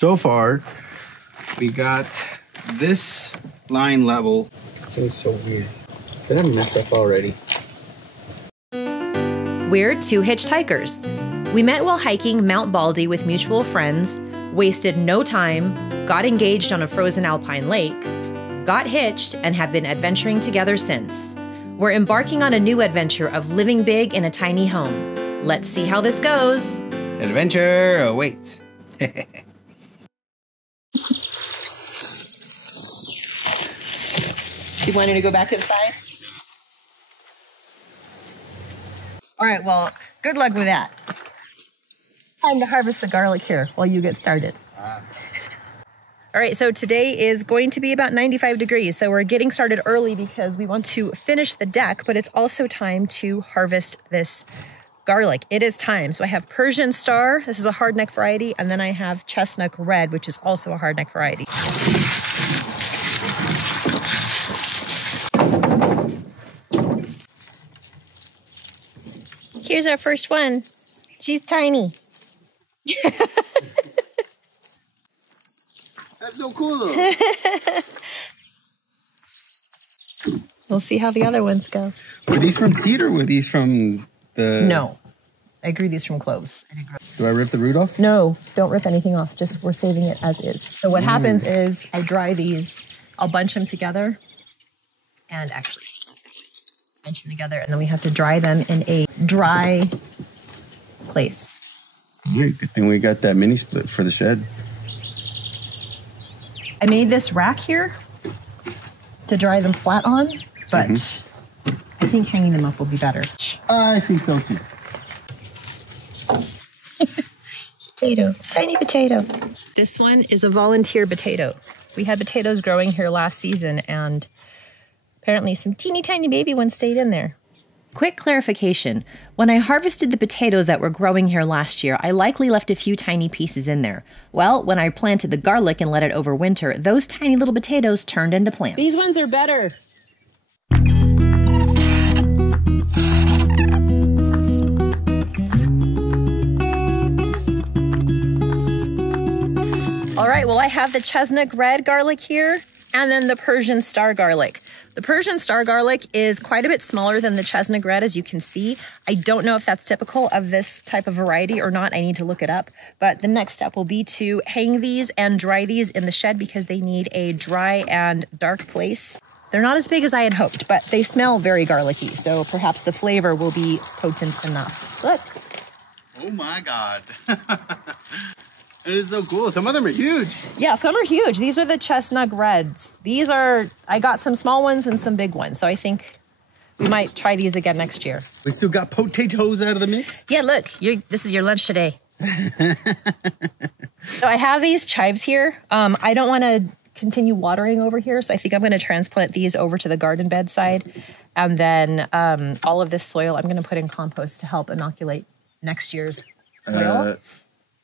So far, we got this line level. It's so weird. Did I mess up already? We're two hitchhikers. We met while hiking Mount Baldy with mutual friends, wasted no time, got engaged on a frozen alpine lake, got hitched, and have been adventuring together since. We're embarking on a new adventure of living big in a tiny home. Let's see how this goes. Adventure awaits. You wanted to go back inside? All right, well, good luck with that. Time to harvest the garlic here while you get started. All right, so today is going to be about 95 degrees. So we're getting started early because we want to finish the deck, but it's also time to harvest this garlic. It is time. So I have Persian Star, this is a hardneck variety, and then I have Chestnut Red, which is also a hardneck variety. Here's our first one. She's tiny. That's so cool though. We'll see how the other ones go. Were these from seed or were these from the... No, I grew these from cloves. Do I rip the root off? No, don't rip anything off. Just we're saving it as is. So what happens is I dry these, I'll bunch them together and actually bunch them together, and then we have to dry them in a dry place. All right, good thing we got that mini split for the shed. I made this rack here to dry them flat on, but I think hanging them up will be better. I think so too. Potato, tiny potato. This one is a volunteer potato. We had potatoes growing here last season, and apparently some teeny tiny baby ones stayed in there. Quick clarification. When I harvested the potatoes that were growing here last year, I likely left a few tiny pieces in there. Well, when I planted the garlic and let it overwinter, those tiny little potatoes turned into plants. These ones are better. All right, well, I have the Chestnut Red garlic here and then the Persian Star garlic. The Persian Star garlic is quite a bit smaller than the Chestnut Red, as you can see. I don't know if that's typical of this type of variety or not. I need to look it up. But the next step will be to hang these and dry these in the shed because they need a dry and dark place. They're not as big as I had hoped, but they smell very garlicky, so perhaps the flavor will be potent enough. Look. Oh my God. It is so cool. Some of them are huge. Yeah, some are huge. These are the Chestnut Reds. These are, I got some small ones and some big ones. So I think we might try these again next year. We still got potatoes out of the mix? Yeah, look, this is your lunch today. So I have these chives here. I don't want to continue watering over here. So I think I'm going to transplant these over to the garden bed side. And then all of this soil I'm going to put in compost to help inoculate next year's soil.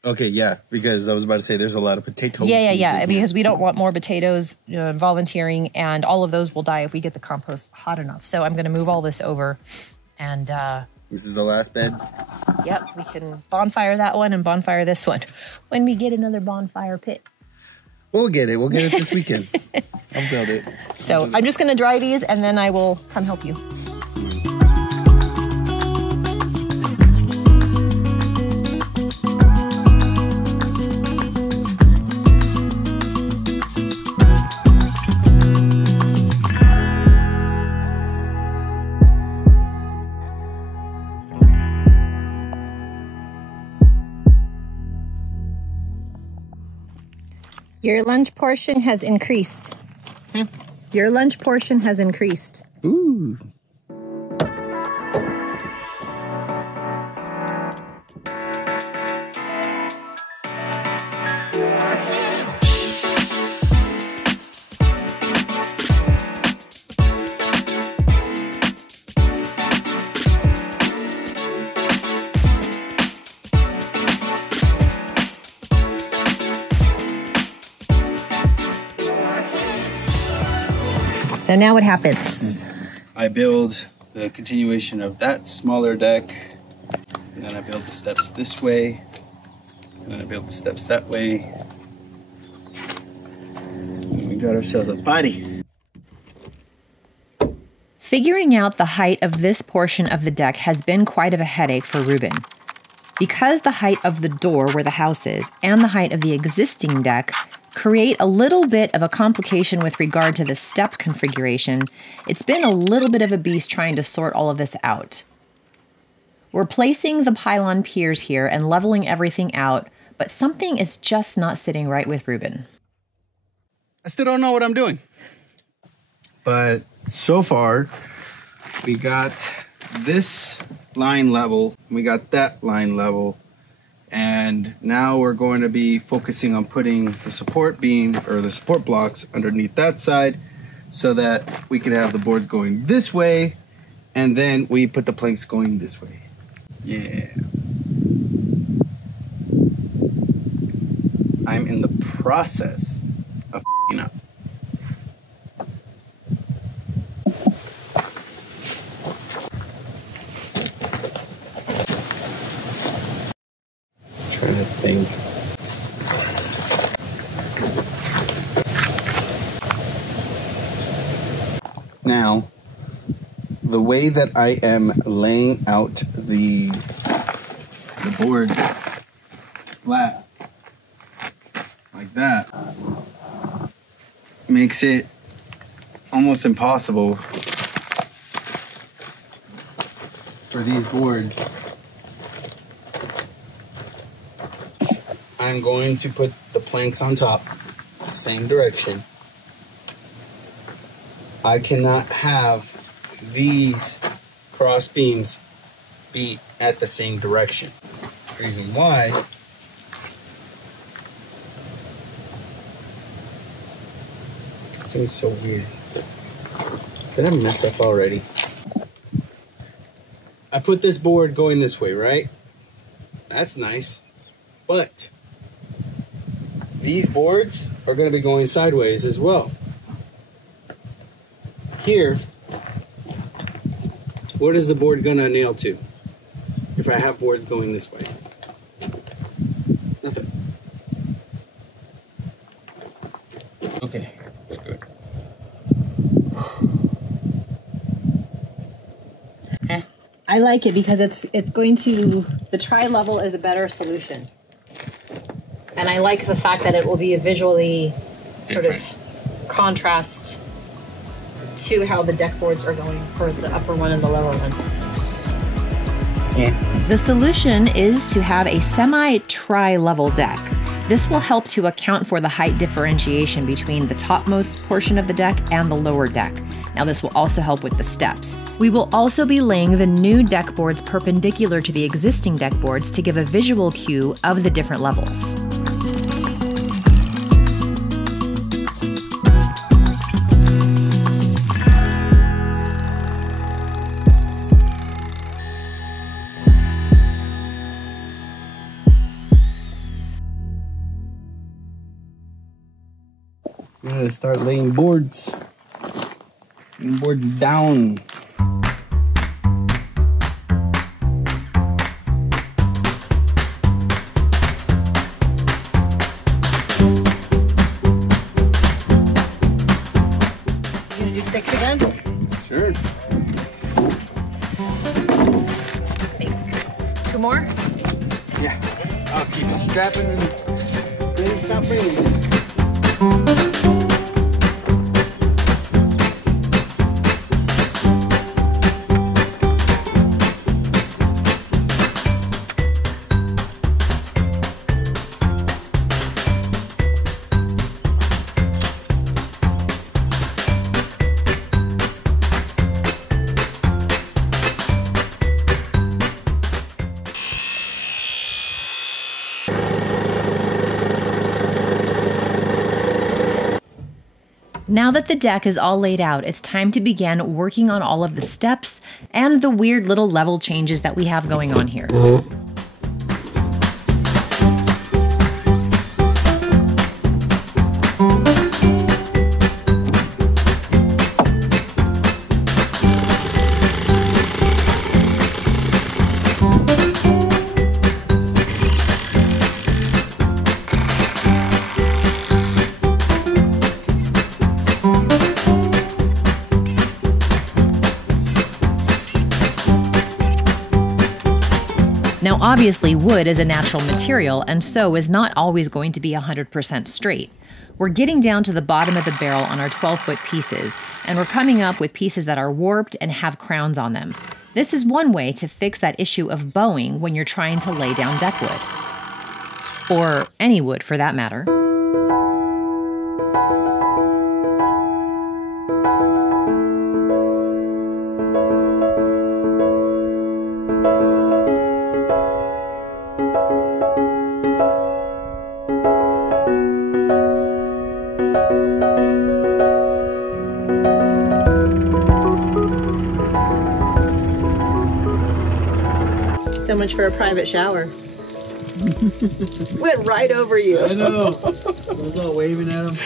Okay, yeah, because I was about to say there's a lot of potatoes. Yeah, because we don't want more potatoes volunteering, and all of those will die if we get the compost hot enough. So I'm going to move all this over, and... this is the last bed? Yep, we can bonfire that one and bonfire this one when we get another bonfire pit. We'll get it. We'll get it this weekend. I'll build it. So I'm just going to dry these, and then I will come help you. Your lunch portion has increased. Your lunch portion has increased. Ooh. So now what happens? I build the continuation of that smaller deck, and then I build the steps this way, and then I build the steps that way, got ourselves a party. Figuring out the height of this portion of the deck has been quite of a headache for Ruben. Because the height of the door where the house is and the height of the existing deck create a little bit of a complication with regard to the step configuration, it's been a little bit of a beast trying to sort all of this out. We're placing the pylon piers here and leveling everything out, but something is just not sitting right with Ruben. I still don't know what I'm doing. But so far, we got this line level, we got that line level, and now we're going to be focusing on putting the support beam or the support blocks underneath that side so that we can have the boards going this way, and then we put the planks going this way. Yeah. I'm in the process of f***ing up. Trying to think. Now, the way that I am laying out the board flat like that makes it almost impossible for these boards. I'm going to put the planks on top, same direction. I cannot have these cross beams be at the same direction. Reason why it seems so weird. Did I mess up already? I put this board going this way, right? That's nice. But these boards are going to be going sideways as well. Here, what is the board going to nail to if I have boards going this way? Nothing. Okay, let's do it. I like it because it's going to, the tri-level is a better solution. And I like the fact that it will be a visually sort of contrast to how the deck boards are going for the upper one and the lower one. Yeah. The solution is to have a semi-tri-level deck. This will help to account for the height differentiation between the topmost portion of the deck and the lower deck. Now this will also help with the steps. We will also be laying the new deck boards perpendicular to the existing deck boards to give a visual cue of the different levels. I'm gonna start laying boards. Laying boards down. You gonna do 6 again? Sure. Two more? Yeah. I'll keep strapping and then stop raining. Now that the deck is all laid out, it's time to begin working on all of the steps and the weird little level changes that we have going on here. obviously wood is a natural material and so is not always going to be 100% straight. We're getting down to the bottom of the barrel on our 12-foot pieces, and we're coming up with pieces that are warped and have crowns on them. This is one way to fix that issue of bowing when you're trying to lay down deck wood. Or any wood for that matter. So much for a private shower. Went right over you. I know. I was all waving at him.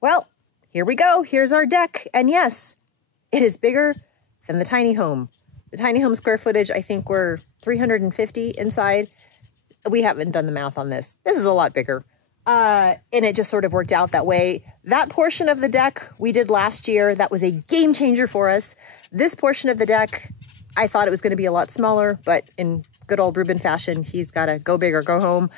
Well, here we go. Here's our deck. And yes, it is bigger than the tiny home. The tiny home square footage, I think we're 350 inside. We haven't done the math on this. This is a lot bigger. And it just sort of worked out that way. That portion of the deck we did last year. That was a game changer for us. This portion of the deck, I thought it was going to be a lot smaller, but in good old Ruben fashion, he's got to go big or go home.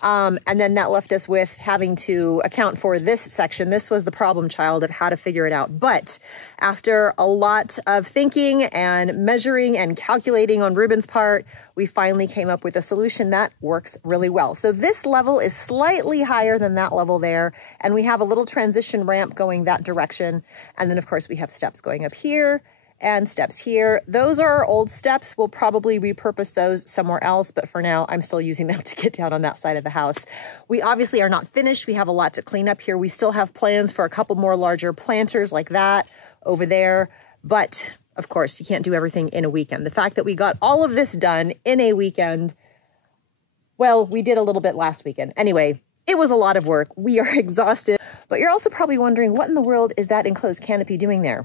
And then that left us with having to account for this section. This was the problem child of how to figure it out. But after a lot of thinking and measuring and calculating on Ruben's part, we finally came up with a solution that works really well. So this level is slightly higher than that level there. And we have a little transition ramp going that direction. And then of course we have steps going up here and steps here. Those are our old steps. We'll probably repurpose those somewhere else, but for now, I'm still using them to get down on that side of the house. We obviously are not finished. We have a lot to clean up here. We still have plans for a couple more larger planters like that over there, but of course, you can't do everything in a weekend. The fact that we got all of this done in a weekend, well, we did a little bit last weekend. Anyway, it was a lot of work. We are exhausted, but you're also probably wondering, what in the world is that enclosed canopy doing there?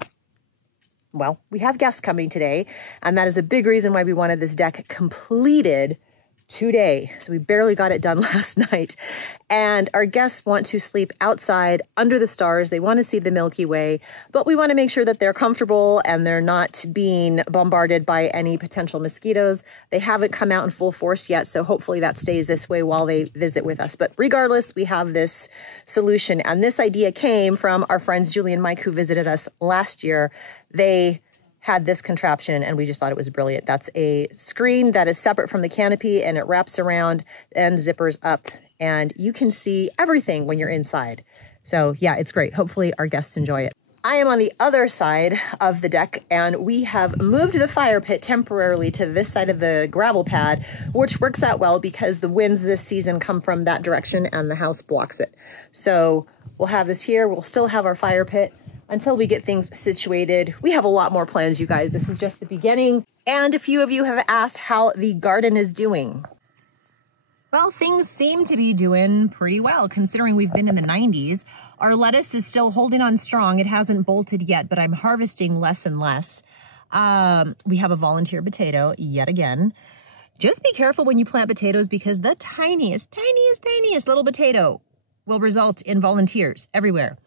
Well, we have guests coming today, and that is a big reason why we wanted this deck completed today. So we barely got it done last night. And our guests want to sleep outside under the stars. They want to see the Milky Way, but we want to make sure that they're comfortable and they're not being bombarded by any potential mosquitoes. They haven't come out in full force yet, so hopefully that stays this way while they visit with us. But regardless, we have this solution. And this idea came from our friends Julie and Mike, who visited us last year. They had this contraption and we just thought it was brilliant. That's a screen that is separate from the canopy and it wraps around and zippers up and you can see everything when you're inside. So yeah, it's great. Hopefully our guests enjoy it. I am on the other side of the deck and we have moved the fire pit temporarily to this side of the gravel pad, which works out well because the winds this season come from that direction and the house blocks it. So we'll have this here. We'll still have our fire pit until we get things situated. We have a lot more plans, you guys. This is just the beginning. And a few of you have asked how the garden is doing. Well, things seem to be doing pretty well, considering we've been in the 90s. Our lettuce is still holding on strong. It hasn't bolted yet, but I'm harvesting less and less. We have a volunteer potato yet again. Just be careful when you plant potatoes because the tiniest little potato will result in volunteers everywhere.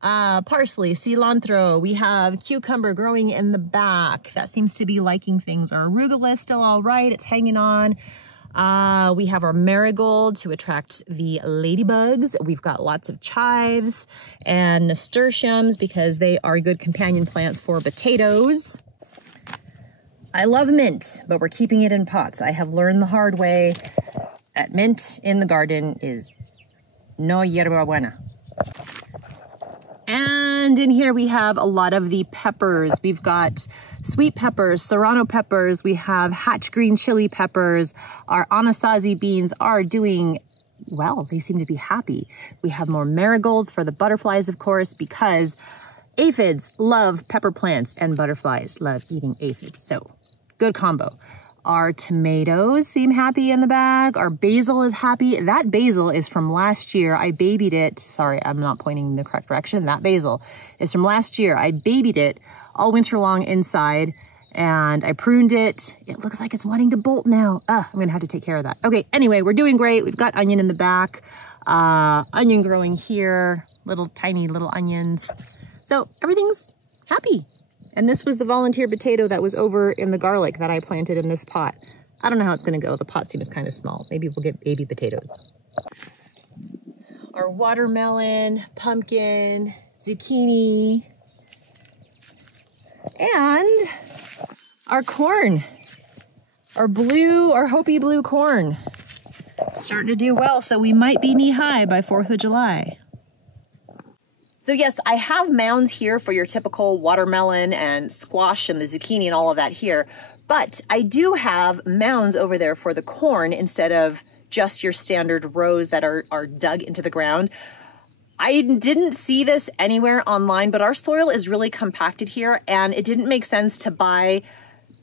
Parsley, cilantro, we have cucumber growing in the back. That seems to be liking things. Our arugula is still all right. It's hanging on. We have our marigold to attract the ladybugs. We've got lots of chives and nasturtiums because they are good companion plants for potatoes. I love mint, but we're keeping it in pots. I have learned the hard way that mint in the garden is no hierba buena. And in here we have a lot of the peppers. We've got sweet peppers, serrano peppers. We have hatch green chili peppers. Our anasazi beans are doing well. They seem to be happy. We have more marigolds for the butterflies, of course, because Aphids love pepper plants and butterflies love eating aphids. So good combo. Our tomatoes seem happy in the bag. Our basil is happy. That basil is from last year. I babied it. Sorry, I'm not pointing in the correct direction. That basil is from last year. I babied it all winter long inside and I pruned it. It looks like it's wanting to bolt now. I'm gonna have to take care of that. Okay, anyway, we're doing great. We've got onion in the back, onion growing here, tiny little onions. So everything's happy. And this was the volunteer potato that was over in the garlic that I planted in this pot. I don't know how it's gonna go. The pot seems kind of small. Maybe we'll get baby potatoes. Our watermelon, pumpkin, zucchini, and our corn, our Hopi blue corn. Starting to do well, so we might be knee-high by 4th of July. So yes, I have mounds here for your typical watermelon and squash and the zucchini and all of that here, but I do have mounds over there for the corn instead of just your standard rows that are dug into the ground. I didn't see this anywhere online, but our soil is really compacted here and it didn't make sense to buy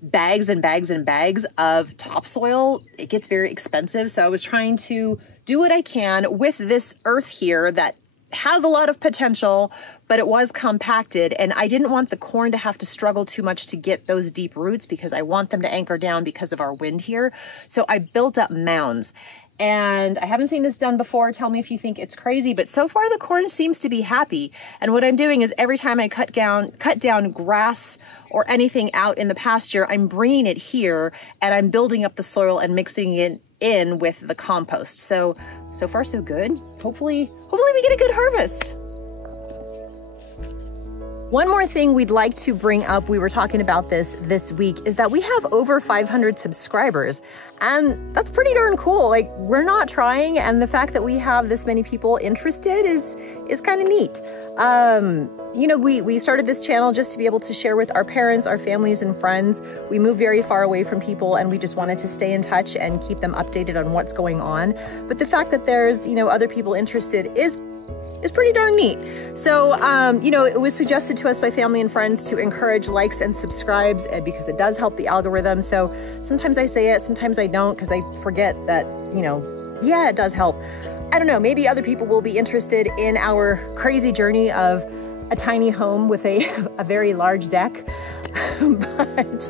bags and bags and bags of topsoil. It gets very expensive, so I was trying to do what I can with this earth here that has a lot of potential, but it was compacted and I didn't want the corn to have to struggle too much to get those deep roots because I want them to anchor down because of our wind here. So I built up mounds and I haven't seen this done before. Tell me if you think it's crazy, but so far the corn seems to be happy. And what I'm doing is every time I cut down grass or anything out in the pasture, I'm bringing it here and I'm building up the soil and mixing it in with the compost. So far so good. Hopefully we get a good harvest. One more thing we'd like to bring up, we were talking about this week, is that we have over 500 subscribers. And that's pretty darn cool. Like, we're not trying, and the fact that we have this many people interested is kind of neat. You know, we started this channel just to be able to share with our parents, our families, and friends. We move very far away from people, and we just wanted to stay in touch and keep them updated on what's going on. But the fact that there's, you know, other people interested is pretty darn neat. So, you know, it was suggested to us by family and friends to encourage likes and subscribes because it does help the algorithm. So sometimes I say it, sometimes I don't because I forget that, you know, yeah, it does help. I don't know, maybe other people will be interested in our crazy journey of a tiny home with a very large deck. But,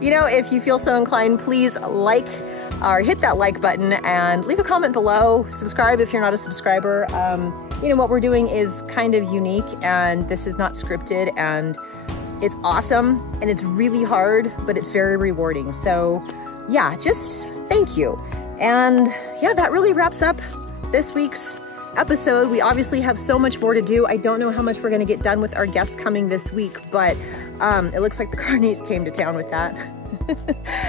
you know, if you feel so inclined, please like or hit that like button and leave a comment below. Subscribe if you're not a subscriber. You know, what we're doing is kind of unique and this is not scripted and it's awesome and it's really hard, but it's very rewarding. So yeah, just thank you. And yeah, that really wraps up this week's episode. We obviously have so much more to do. I don't know how much we're gonna get done with our guests coming this week, but it looks like the Carnates came to town with that.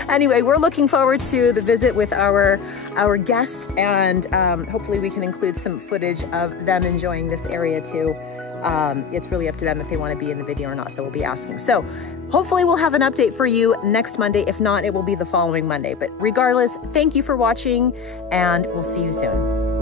Anyway, we're looking forward to the visit with our guests and hopefully we can include some footage of them enjoying this area too. It's really up to them if they want to be in the video or not, so we'll be asking. So hopefully we'll have an update for you next Monday. If not, it will be the following Monday. But regardless, thank you for watching and we'll see you soon.